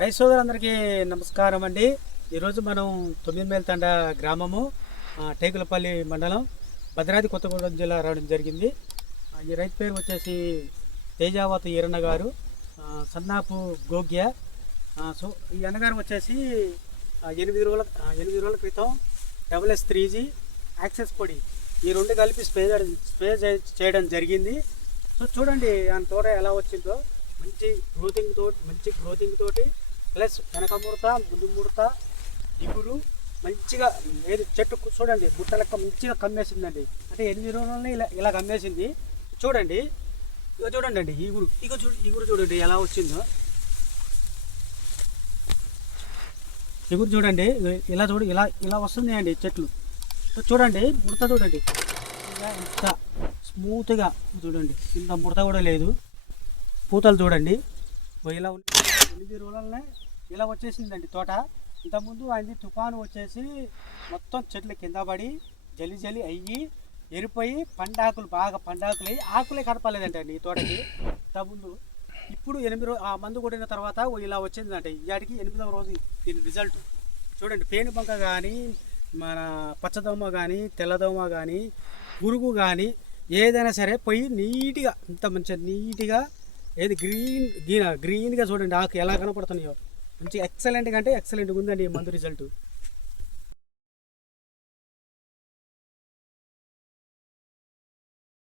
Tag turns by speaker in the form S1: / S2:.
S1: రైతు సోదరులందరికీ నమస్కారం అండి. ఈరోజు మనం తొమ్మిది మైల్ తండ గ్రామము టేకులపల్లి మండలం భద్రాద్రి కొత్తగూడెం జిల్లా రావడం జరిగింది. ఈ రైతు పేరు వచ్చేసి తేజావాత ఈరన్న గారు సన్నాపు గోగ్య. సో ఈ అన్నగారు వచ్చేసి ఎనిమిది రోజుల ఎనిమిది రోజుల క్రితం double S three G access పొడి ఈ రెండు కలిపి స్ప్రే స్ప్రే చేయడం జరిగింది. సో చూడండి ఆయన తోట ఎలా వచ్చిందో. మంచి గ్రోతింగ్ తోటి మంచి గ్రోతింగ్ తోటి ప్లస్ వెనక ముడత ముందు ముడత ఇగురు మంచిగా ఏది చెట్టు చూడండి బుట్ట లెక్క మంచిగా కమ్మేసిందండి. అంటే ఎనిమిది రోజులని ఇలా ఇలా కమ్మేసింది. చూడండి ఇక చూడండి అండి ఇగురు ఇక చూ ఇగురు చూడండి ఎలా వచ్చిందో. ఇగురు చూడండి ఇలా చూడు ఇలా ఇలా వస్తుంది అండి చెట్లు చూడండి ముడత చూడండి. ఇలా ఇంత స్మూత్గా చూడండి ఇంత ముడత కూడా లేదు. పూతలు చూడండి. ఇలా ఎనిమిది రోజులనే ఇలా వచ్చేసిందండి తోట. ఇంతకుముందు అయింది తుఫాను వచ్చేసి మొత్తం చెట్లు కింద పడి జలి జలి అయ్యి ఎరిపోయి పండాకులు బాగా పండాకులు అయ్యి ఆకులే కనపలేదంట ఈ తోటకి. ఇంతకుముందు ఇప్పుడు ఎనిమిది రోజు ఆ మందు కొట్టిన తర్వాత ఇలా వచ్చిందంటే. ఇవాటికి ఎనిమిదవ రోజు దీని రిజల్ట్ చూడండి పేను బంక కానీ మన పచ్చదోమ కానీ తెల్లదోమ కానీ పురుగు కానీ ఏదైనా సరే పోయి నీట్గా ఇంత మంచిగా నీట్గా ఏది గ్రీన్ గ్రీన్ గ్రీన్గా చూడండి ఆకు ఎలా కనపడుతున్నాయో. మంచి ఎక్సలెంట్గా అంటే ఎక్సలెంట్గా ఉందండి ఈ మందు రిజల్ట్